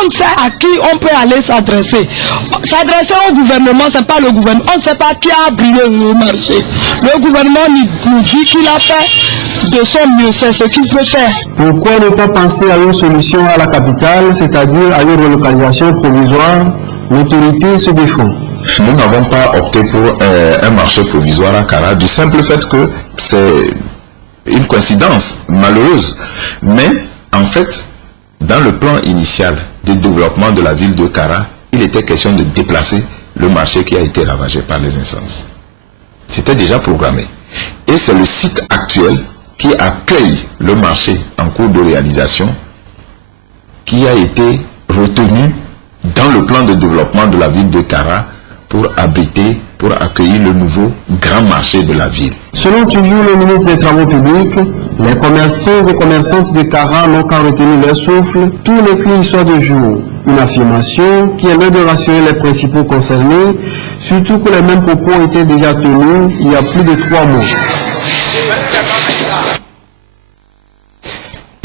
on ne sait à qui on peut aller s'adresser. S'adresser au gouvernement, c'est pas le gouvernement. On ne sait pas qui a brûlé le marché. Le gouvernement nous dit qu'il a fait de son mieux, c'est ce qu'il peut faire. Pourquoi ne pas penser à une solution à la capitale, c'est-à-dire à une relocalisation provisoire? L'autorité se défend. Nous n'avons pas opté pour un marché provisoire à Kara du simple fait que c'est une coïncidence malheureuse. Mais en fait, dans le plan initial de développement de la ville de Kara, il était question de déplacer le marché qui a été ravagé par les incendies. C'était déjà programmé. Et c'est le site actuel qui accueille le marché en cours de réalisation qui a été retenu dans le plan de développement de la ville de Kara pour abriter, pour accueillir le nouveau grand marché de la ville. Selon toujours le ministre des Travaux publics, les commerçants et commerçantes de Kara n'ont qu'à retenir leur souffle, tous les clients soient de jour. Une affirmation qui est là de rassurer les principaux concernés, surtout que les mêmes propos étaient déjà tenus il y a plus de 3 mois.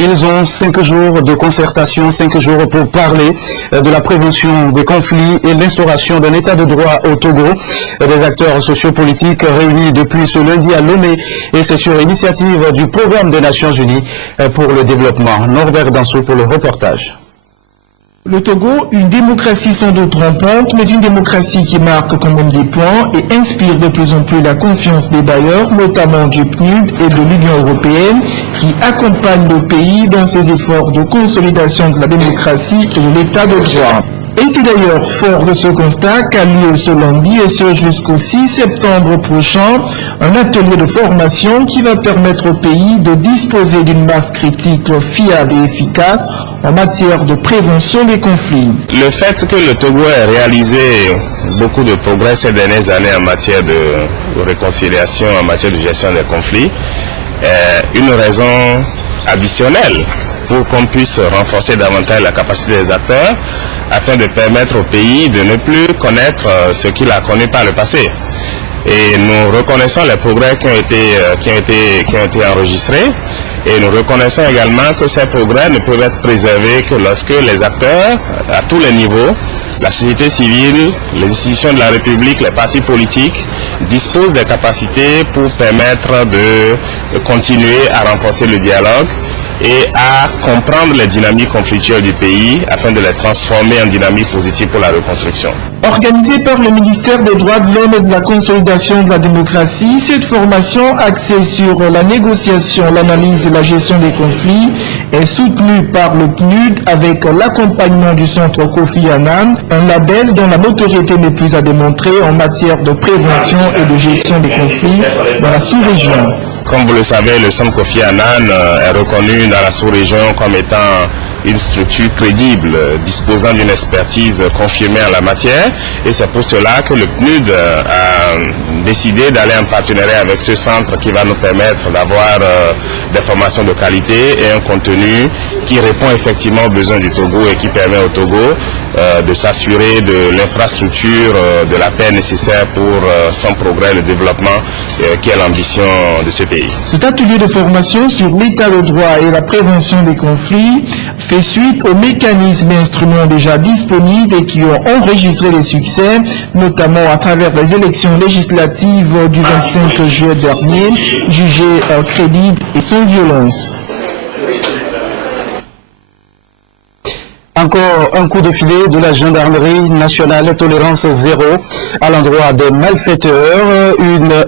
Ils ont 5 jours de concertation, 5 jours pour parler de la prévention des conflits et l'instauration d'un état de droit au Togo. Des acteurs sociopolitiques réunis depuis ce lundi à Lomé, et c'est sur initiative du Programme des Nations Unies pour le développement. Norbert Danso pour le reportage. Le Togo, une démocratie sans doute rampante, mais une démocratie qui marque quand même des points et inspire de plus en plus la confiance des bailleurs, notamment du PNUD et de l'Union européenne, qui accompagnent le pays dans ses efforts de consolidation de la démocratie et de l'état de droit. Et c'est d'ailleurs fort de ce constat qu'a lieu ce lundi et ce jusqu'au 6 septembre prochain un atelier de formation qui va permettre au pays de disposer d'une masse critique fiable et efficace en matière de prévention des conflits. Le fait que le Togo ait réalisé beaucoup de progrès ces dernières années en matière de réconciliation, en matière de gestion des conflits, est une raison additionnelle pour qu'on puisse renforcer davantage la capacité des acteurs afin de permettre au pays de ne plus connaître ce qu'il a connu par le passé. Et nous reconnaissons les progrès qui ont été enregistrés, et nous reconnaissons également que ces progrès ne peuvent être préservés que lorsque les acteurs, à tous les niveaux, la société civile, les institutions de la République, les partis politiques, disposent des capacités pour permettre de continuer à renforcer le dialogue et à comprendre les dynamiques conflictuelles du pays afin de les transformer en dynamiques positives pour la reconstruction. Organisée par le ministère des Droits de l'Homme et de la Consolidation de la démocratie, cette formation axée sur la négociation, l'analyse et la gestion des conflits est soutenue par le PNUD avec l'accompagnement du centre Kofi Annan, un label dont la notoriété n'est plus à démontrer en matière de prévention et de gestion des conflits dans la sous-région. Comme vous le savez, le centre Kofi Annan est reconnu dans la sous-région comme étant une structure crédible, disposant d'une expertise confirmée en la matière, et c'est pour cela que le PNUD a décidé d'aller en partenariat avec ce centre qui va nous permettre d'avoir des formations de qualité et un contenu qui répond effectivement aux besoins du Togo et qui permet au Togo de s'assurer de l'infrastructure, de la paix nécessaire pour son progrès, le développement qui est l'ambition de ce pays. Cet atelier de formation sur l'état de droit et la prévention des conflits fait suite aux mécanismes et instruments déjà disponibles et qui ont enregistré des succès, notamment à travers les élections législatives du 25 juillet dernier, jugées crédibles et sans violence. Encore un coup de filet de la gendarmerie nationale, tolérance zéro à l'endroit des malfaiteurs.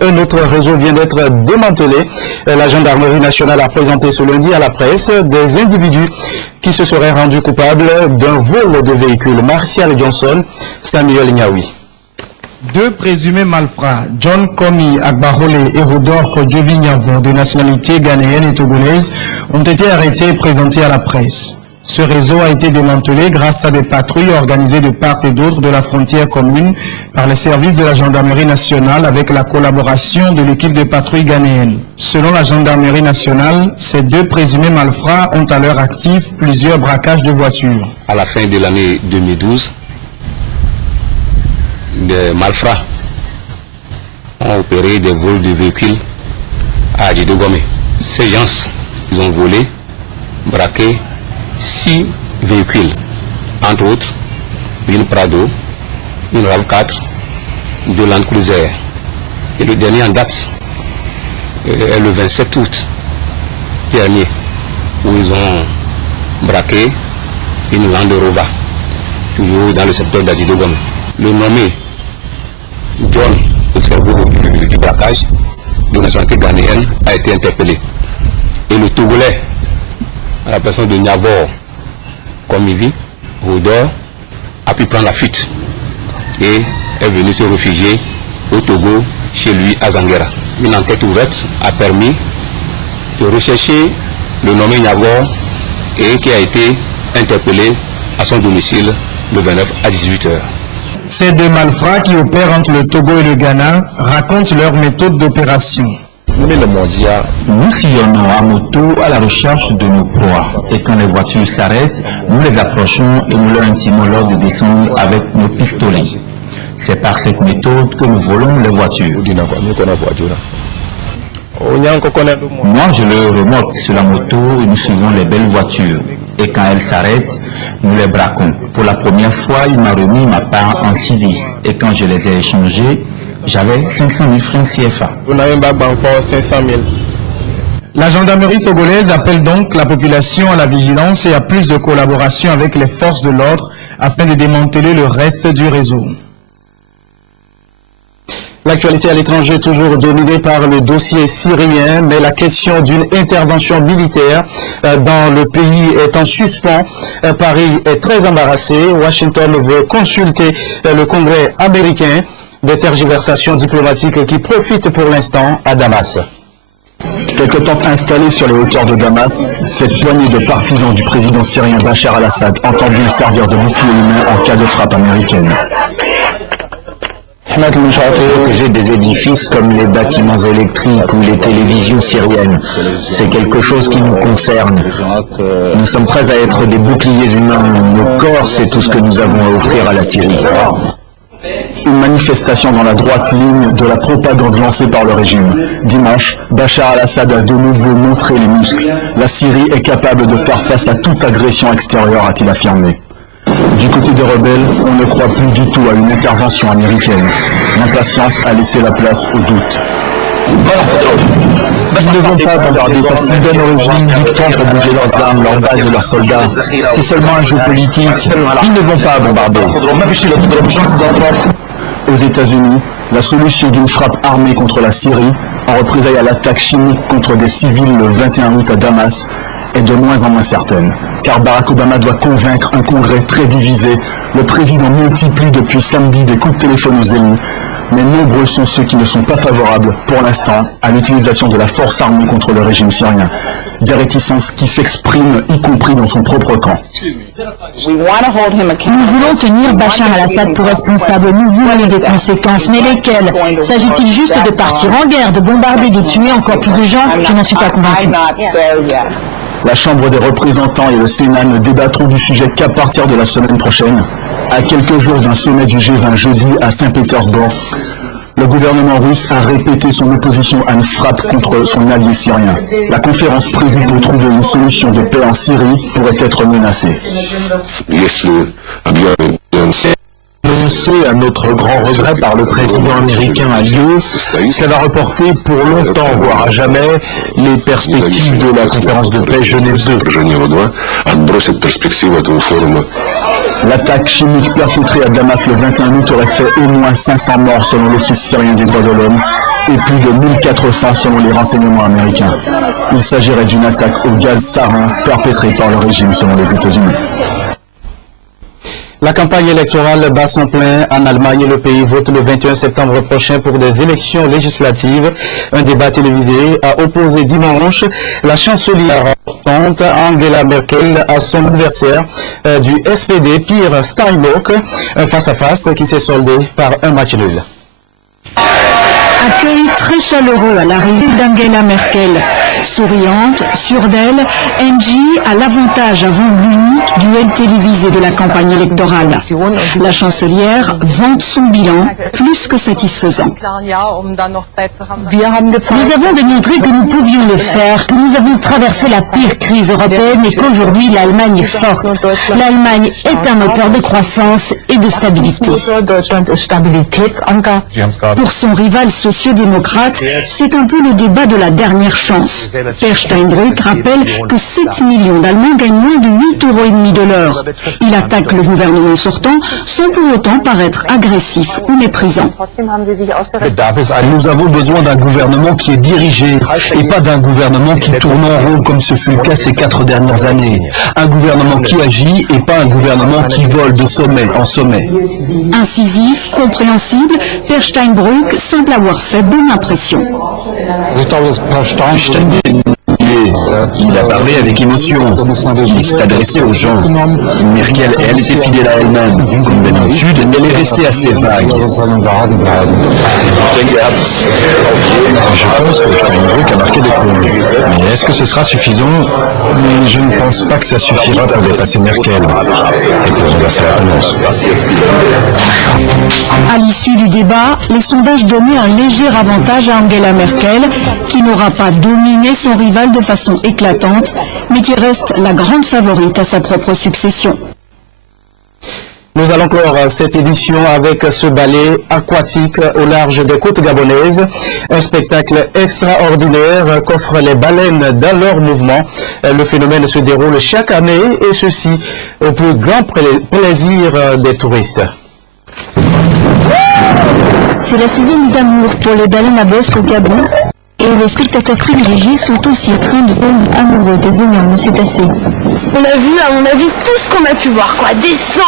Un autre réseau vient d'être démantelé. La gendarmerie nationale a présenté ce lundi à la presse des individus qui se seraient rendus coupables d'un vol de véhicules. Martial Johnson, Samuel Niaoui. 2 présumés malfrats, John Komi Agbarole et Rodor Kodjovignavo, de nationalité ghanéenne et togolaise, ont été arrêtés et présentés à la presse. Ce réseau a été démantelé grâce à des patrouilles organisées de part et d'autre de la frontière commune par les services de la gendarmerie nationale avec la collaboration de l'équipe de patrouille ghanéenne. Selon la gendarmerie nationale, ces 2 présumés malfrats ont à leur actif plusieurs braquages de voitures. À la fin de l'année 2012, des malfrats ont opéré des vols de véhicules à Adjidogomé. Ces gens, ils ont volé, braqué 6 véhicules entre autres une Prado, une RAV4, 2 Land Cruiser. Et le dernier en date est le 27 août dernier, où ils ont braqué une Land Rover, toujours dans le secteur d'Adjidogome. Le nommé John, le cerveau du braquage, de nationalité ghanéenne, a été interpellé. Et le Togolais, à la personne de Niavor, comme il vit, Rodor, a pu prendre la fuite et est venu se réfugier au Togo, chez lui à Zanguera. Une enquête ouverte a permis de rechercher le nommé Niavor et qui a été interpellé à son domicile le 29 à 18h. Ces deux malfrats qui opèrent entre le Togo et le Ghana racontent leur méthode d'opération. Nous sillonnons à moto à la recherche de nos proies et quand les voitures s'arrêtent, nous les approchons et nous leur intimons l'ordre de descendre avec nos pistolets. C'est par cette méthode que nous volons les voitures. Moi, je le remonte sur la moto et nous suivons les belles voitures. Et quand elles s'arrêtent, nous les braquons. Pour la première fois, il m'a remis ma part en civils. Et quand je les ai échangés, j'avais 500 000 francs CFA. La gendarmerie togolaise appelle donc la population à la vigilance et à plus de collaboration avec les forces de l'ordre afin de démanteler le reste du réseau. L'actualité à l'étranger est toujours dominée par le dossier syrien, mais la question d'une intervention militaire dans le pays est en suspens. Paris est très embarrassé. Washington veut consulter le Congrès américain. Des tergiversations diplomatiques qui profitent pour l'instant à Damas. Quelque temps installés sur les hauteurs de Damas, cette poignée de partisans du président syrien Bachar al-Assad entend bien servir de bouclier humain en cas de frappe américaine. Protéger des édifices comme les bâtiments électriques ou les télévisions syriennes, c'est quelque chose qui nous concerne. Nous sommes prêts à être des boucliers humains. Nos corps, c'est tout ce que nous avons à offrir à la Syrie. Une manifestation dans la droite ligne de la propagande lancée par le régime. Dimanche, Bachar al-Assad a de nouveau montré les muscles. La Syrie est capable de faire face à toute agression extérieure, a-t-il affirmé. Du côté des rebelles, on ne croit plus du tout à une intervention américaine. L'impatience a laissé la place au doute. Ils ne vont pas bombarder parce qu'ils donnent au régime du temps pour bouger leurs armes, leurs bases et leurs soldats. C'est seulement un jeu politique. Ils ne vont pas bombarder. Aux États-Unis, la solution d'une frappe armée contre la Syrie, en représailles à l'attaque chimique contre des civils le 21 août à Damas, est de moins en moins certaine. Car Barack Obama doit convaincre un congrès très divisé. Le président multiplie depuis samedi des coups de téléphone aux élus. Mais nombreux sont ceux qui ne sont pas favorables, pour l'instant, à l'utilisation de la force armée contre le régime syrien. Des réticences qui s'expriment y compris dans son propre camp. Nous voulons tenir Bachar al-Assad pour responsable, nous voulons des conséquences, mais lesquelles? S'agit-il juste de partir en guerre, de bombarder, de tuer encore plus de gens? Je n'en suis pas convaincu. La Chambre des représentants et le Sénat ne débattront du sujet qu'à partir de la semaine prochaine, à quelques jours d'un sommet du G20 jeudi à Saint-Pétersbourg. Le gouvernement russe a répété son opposition à une frappe contre son allié syrien. La conférence prévue pour trouver une solution de paix en Syrie pourrait être menacée. Annoncé à notre grand regret par le président américain à Lyon, ça va reporter pour longtemps, voire à jamais, les perspectives de la conférence de paix Genève 2. L'attaque chimique perpétrée à Damas le 21 août aurait fait au moins 500 morts selon l'Office syrien des droits de l'homme et plus de 1400 selon les renseignements américains. Il s'agirait d'une attaque au gaz sarin perpétrée par le régime selon les États-Unis. La campagne électorale bat son plein en Allemagne. Le pays vote le 21 septembre prochain pour des élections législatives. Un débat télévisé a opposé dimanche la chancelière Angela Merkel à son adversaire du SPD, Pierre Steinbrück. Un face-à-face qui s'est soldé par un match nul. Accueil très chaleureux à l'arrivée d'Angela Merkel. Souriante, sûre d'elle, Angie a l'avantage avant l'unique duel télévisé de la campagne électorale. La chancelière vante son bilan plus que satisfaisant. Nous avons démontré que nous pouvions le faire, que nous avons traversé la pire crise européenne et qu'aujourd'hui l'Allemagne est forte. L'Allemagne est un moteur de croissance et de stabilité. Pour son rival sociodémocrate, c'est un peu le débat de la dernière chance. Per Steinbrück rappelle que 7 millions d'Allemands gagnent moins de 8,5 € de l'heure. Il attaque le gouvernement sortant sans pour autant paraître agressif ou méprisant. Nous avons besoin d'un gouvernement qui est dirigé et pas d'un gouvernement qui tourne en rond comme ce fut le cas ces 4 dernières années. Un gouvernement qui agit et pas un gouvernement qui vole de sommet en sommet. Incisif, compréhensible, Per Steinbrück semble avoir fait bonne impression. Il a parlé avec émotion. Il s'est adressé aux gens. Merkel, elle était fidèle à elle-même. Comme d'habitude, elle est restée assez vague. Je pense que Steinbrück a marqué des points. Mais est-ce que ce sera suffisant? Je ne pense pas que ça suffira pour dépasser Merkel et pour renverser la tendance. À l'issue du débat, les sondages donnaient un léger avantage à Angela Merkel, qui n'aura pas dominé son rival de façon éclatante, mais qui reste la grande favorite à sa propre succession. Nous allons clore cette édition avec ce ballet aquatique au large des côtes gabonaises, un spectacle extraordinaire qu'offrent les baleines dans leur mouvement. Le phénomène se déroule chaque année et ceci au plus grand plaisir des touristes. C'est la saison des amours pour les baleines à bosse au Gabon. Et les spectateurs privilégiés sont aussi en train de tomber amoureux des énormes cétacés. On a vu, à mon avis, tout ce qu'on a pu voir, quoi. Des sangs,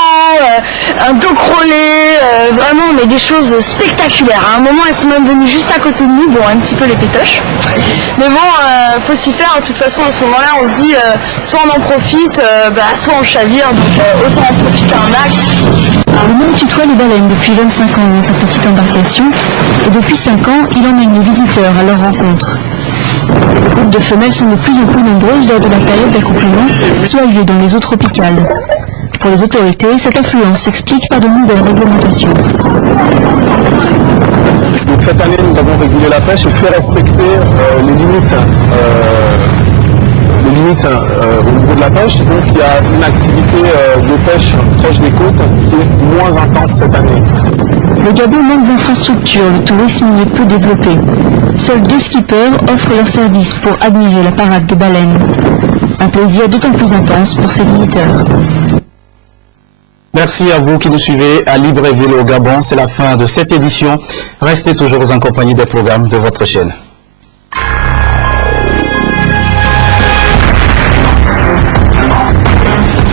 un dos crôlé, vraiment, mais des choses spectaculaires. À un moment, elles sont même venues juste à côté de nous, bon, un petit peu les pétoches. Mais bon, faut s'y faire. De toute façon, à ce moment-là, on se dit, soit on en profite, soit on chavire, donc autant en profiter un max. Le monde tutoie les baleines depuis 25 ans dans sa petite embarcation et depuis 5 ans, il emmène les visiteurs à leur rencontre. Les groupes de femelles sont de plus en plus nombreuses lors de la période d'accouplement qui a lieu dans les eaux tropicales. Pour les autorités, cette affluence s'explique par de nouvelles réglementations. Donc cette année, nous avons régulé la pêche et fait respecter les limites au niveau de la pêche. Donc il y a une activité de pêche proche des côtes qui est moins intense cette année. Le Gabon manque d'infrastructures, le tourisme y est peu développé. Seuls 2 skippers offrent leurs services pour admirer la parade des baleines. Un plaisir d'autant plus intense pour ses visiteurs. Merci à vous qui nous suivez à Libreville au Gabon. C'est la fin de cette édition. Restez toujours en compagnie des programmes de votre chaîne.